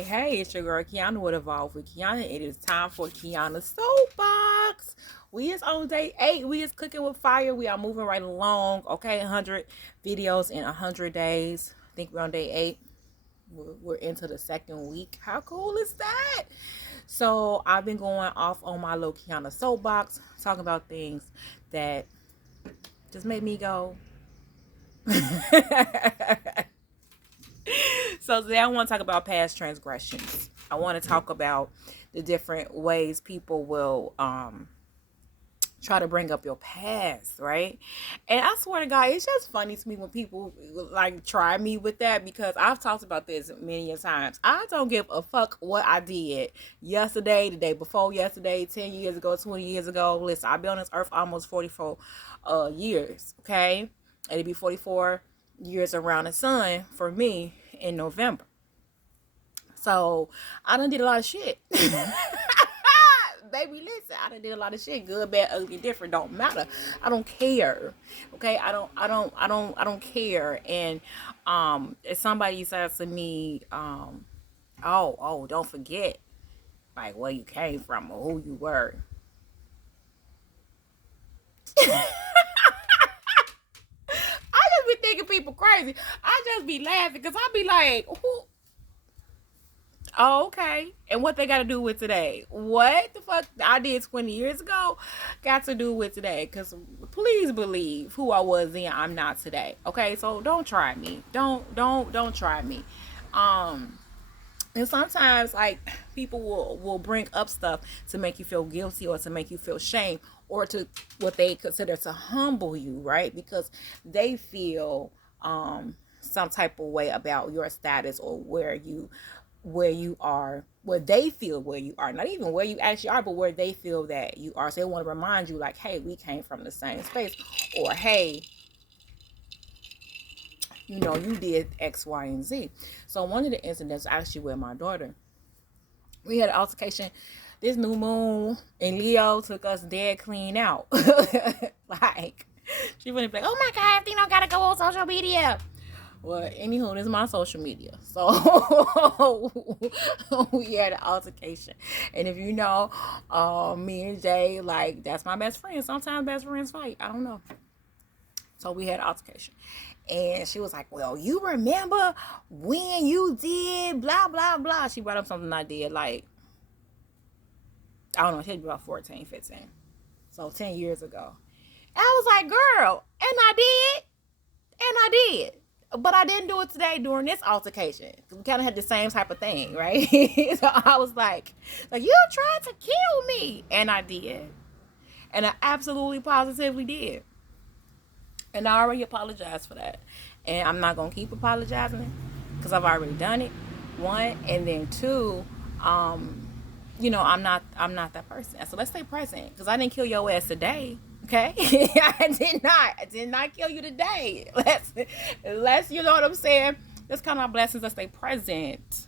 Hey, it's your girl Qiana with Evolve with Qiana. It is time for Qiana Soapbox. We is on day 8. We is cooking with fire. We are moving right along. Okay, 100 videos in 100 days. I think we're on day 8. We're into the second week. How cool is that? So I've been going off on my little Qiana Soapbox, talking about things that just made me go. So today I want to talk about past transgressions. I want to talk about the different ways people will try to bring up your past, right? And I swear to God, it's just funny to me when people like try me with that, because I've talked about this many a times. I don't give a fuck what I did yesterday, the day before yesterday, 10 years ago, 20 years ago. Listen, I've been on this earth almost 44 years, okay? It'll be 44 years around the sun for me in November. So I done did a lot of shit. Baby, listen, I done did a lot of shit. Good, bad, ugly, different. Don't matter. I don't care. Okay, I don't care. And if somebody says to me, don't forget like where you came from or who you were. I just be thinking people crazy. I just be laughing because I be like, who? Oh, okay. And what they got to do with today? What the fuck I did 20 years ago got to do with today? Because please believe who I was then, I'm not today. Okay, so don't try me. Don't try me. And sometimes like people will bring up stuff to make you feel guilty or to make you feel shame or to what they consider to humble you, right? Because they feel some type of way about your status or where you are, where they feel where you are, not even where you actually are, but where they feel that you are. So they want to remind you like, hey, we came from the same space, or hey, you did X, Y, and Z. So one of the incidents actually with my daughter, we had an altercation. This new moon in Leo took us dead clean out. Like, she wouldn't be like, oh my God, you don't gotta go on social media. Well, anywho, this is my social media. So we had an altercation. And if you know, me and Jay, like, that's my best friend. Sometimes best friends fight. I don't know. So we had an altercation. And she was like, well, you remember when you did blah, blah, blah. She brought up something I did, like, I don't know, she'd be about 14, 15. So 10 years ago. And I was like, girl, and I did. But I didn't do it today during this altercation. We kind of had the same type of thing, right? So I was like, you tried to kill me. And I did. And I absolutely positively did. And I already apologized for that. And I'm not going to keep apologizing because I've already done it. One. And then two, I'm not that person. So let's stay present, because I didn't kill your ass today. Okay, I did not kill you today. Let's, you know what I'm saying? Let's count our blessings. Let's stay present.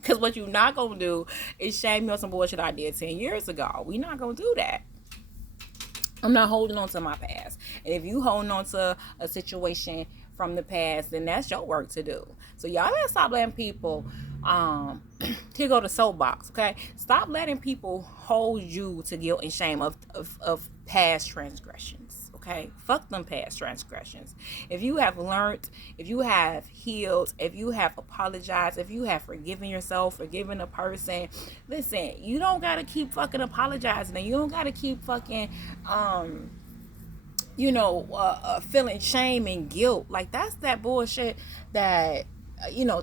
Because what you're not gonna do is shame me on some bullshit I did 10 years ago. We're not gonna do that. I'm not holding on to my past. And if you holding on to a situation from the past, then that's your work to do. So y'all gotta stop letting people here go the soapbox, okay? Stop letting people hold you to guilt and shame of past transgressions, okay? Fuck them past transgressions. If you have learned, if you have healed, if you have apologized, if you have forgiven yourself, forgiven a person, listen, you don't gotta keep fucking apologizing, and you don't gotta keep fucking feeling shame and guilt. Like, that's that bullshit that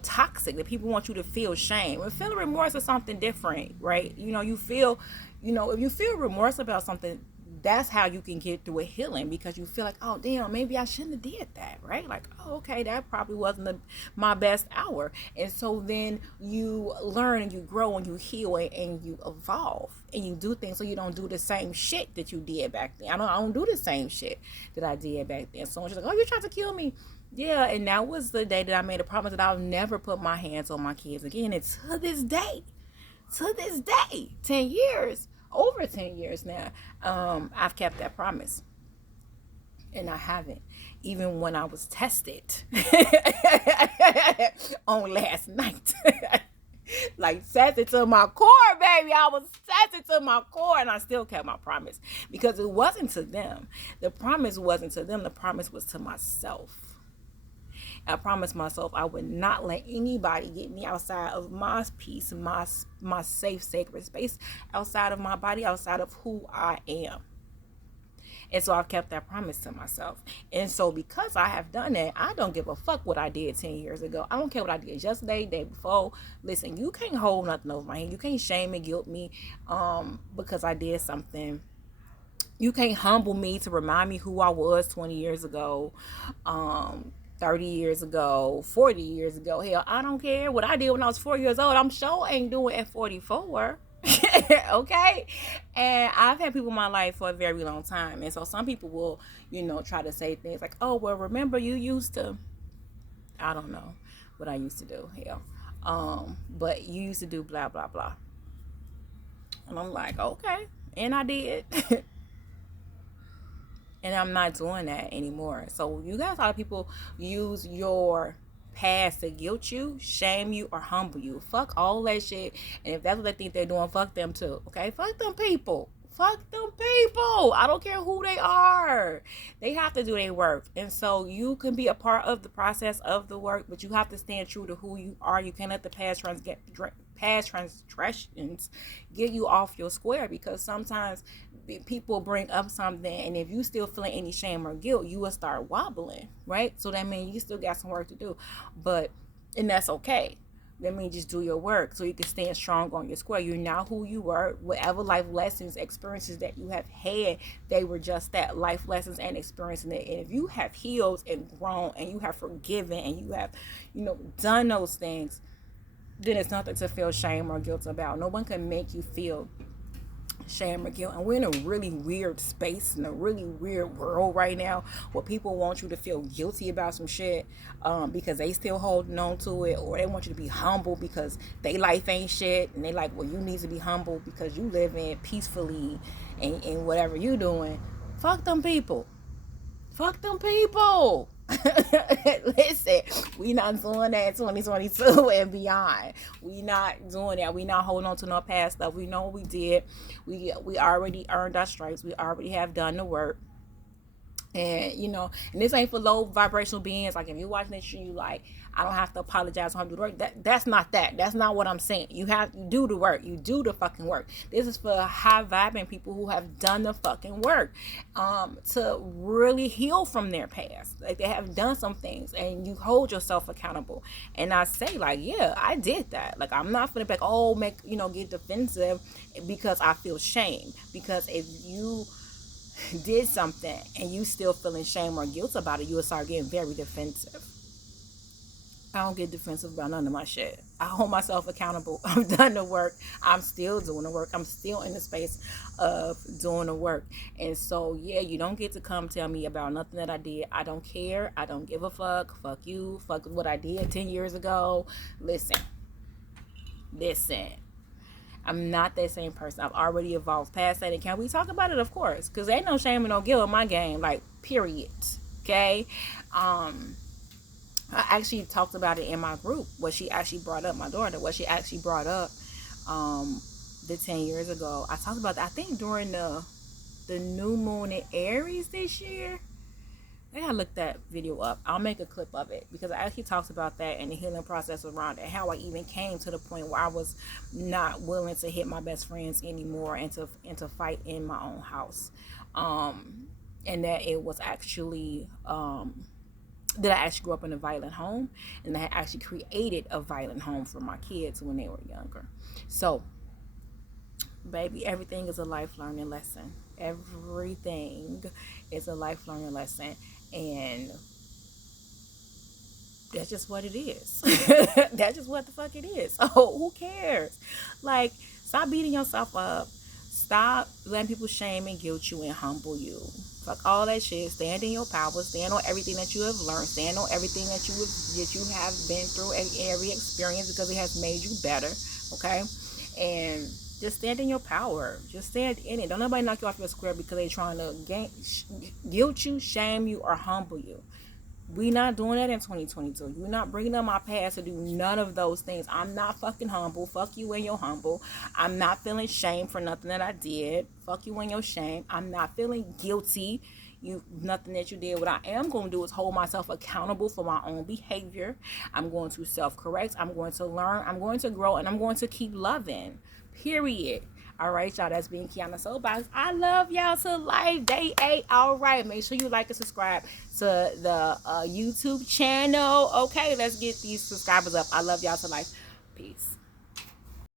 toxic, that people want you to feel shame. And feeling remorse is something different, right? You feel, if you feel remorse about something, that's how you can get through a healing, because you feel like, oh damn, maybe I shouldn't have did that, right? Like, oh, okay, that probably wasn't my best hour. And so then you learn and you grow and you heal and you evolve and you do things so you don't do the same shit that you did back then. I don't do the same shit that I did back then. Someone's like, oh, you tried to kill me. Yeah, and that was the day that I made a promise that I'll never put my hands on my kids again. And to this day, 10 years, over 10 years now, I've kept that promise. And I haven't. Even when I was tested on last night. Like, sassy to my core, baby. I was sassy to my core, and I still kept my promise because it wasn't to them. The promise wasn't to them. The promise was to myself. I promised myself I would not let anybody get me outside of my peace, my safe, sacred space, outside of my body, outside of who I am. And so I've kept that promise to myself. And so because I have done that, I don't give a fuck what I did 10 years ago. I don't care what I did yesterday, day before. Listen, you can't hold nothing over my head. You can't shame and guilt me because I did something. You can't humble me to remind me who I was 20 years ago. 30 years ago, 40 years ago. Hell, I don't care what I did when I was 4 years old. I'm sure ain't doing at 44. Okay? And I've had people in my life for a very long time. And so some people will, try to say things like, oh, well, remember you used to, I don't know what I used to do. Hell. But you used to do blah, blah, blah. And I'm like, okay. And I did. And I'm not doing that anymore. So you guys, a lot of people use your past to guilt you, shame you, or humble you. Fuck all that shit. And if that's what they think they're doing, fuck them too. Okay? Fuck them people. Fuck them people. I don't care who they are. They have to do their work. And so you can be a part of the process of the work, but you have to stand true to who you are. You can't let the past transgressions get you off your square, because sometimes people bring up something, and if you still feeling any shame or guilt, you will start wobbling, right? So that means you still got some work to do, and that's okay. That means just do your work so you can stand strong on your square. You're not who you were. Whatever life lessons, experiences that you have had, they were just that, life lessons and experiencing it. And if you have healed and grown and you have forgiven and you have, done those things, then it's nothing to feel shame or guilt about. No one can make you feel shame or guilt. And we're in a really weird space, in a really weird world right now, where people want you to feel guilty about some shit because they still holding on to it, or they want you to be humble because they life ain't shit, and they like, well, you need to be humble because you live in peacefully and whatever you doing. Fuck them people. Fuck them people. Listen, we not doing that in 2022 and beyond. We not doing that. We not holding on to no past stuff. We know what we did. We already earned our stripes. We already have done the work. And and this ain't for low vibrational beings. Like, if you're watching this shit, you like, I don't have to apologize. I don't have to do the work. That's not that. That's not what I'm saying. You do the work. You do the fucking work. This is for high vibing people who have done the fucking work to really heal from their past. Like, they have done some things, and you hold yourself accountable. And I say, like, yeah, I did that. Like, I'm not gonna be like, get defensive because I feel shame. Because if you did something and you still feeling shame or guilt about it, you will start getting very defensive. I don't get defensive about none of my shit. I hold myself accountable. I've done the work. I'm still doing the work. I'm still in the space of doing the work. And so, yeah, you don't get to come tell me about nothing that I did. I don't care. I don't give a fuck. Fuck you. Fuck what I did 10 years ago. Listen. I'm not that same person. I've already evolved past that. And can we talk about it? Of course. Because there ain't no shame and no guilt in my game. Like, period. Okay? I actually talked about it in my group. What she actually brought up, my daughter. What she actually brought up the 10 years ago. I talked about that, I think, during the new moon in Aries this year. I gotta look that video up. I'll make a clip of it because I actually talked about that and the healing process around it. How I even came to the point where I was not willing to hit my best friends anymore and to fight in my own house. And that it was actually that I actually grew up in a violent home, and I actually created a violent home for my kids when they were younger. So, baby, everything is a life learning lesson. Everything is a life learning lesson. And that's just what it is. That's just what the fuck it is. So who cares? Like, stop beating yourself up. Stop letting people shame and guilt you and humble you. Fuck all that shit. Stand in your power. Stand on everything that you have learned. Stand on everything that you have been through, every experience, because it has made you better. Okay? And just stand in your power. Just stand in it. Don't nobody knock you off your square because they're trying to guilt you, shame you, or humble you. We not doing that in 2022. You're not bringing up my past to do none of those things. I'm not fucking humble. Fuck you and your humble. I'm not feeling shame for nothing that I did. Fuck you and your shame. I'm not feeling guilty. Nothing that you did. What I am going to do is hold myself accountable for my own behavior. I'm going to self-correct. I'm going to learn. I'm going to grow, and I'm going to keep loving. Period. All right, y'all. That's being Qiana Soapbox. I love y'all to life. Day 8. All right. Make sure you like and subscribe to the YouTube channel. Okay, let's get these subscribers up. I love y'all to life. Peace.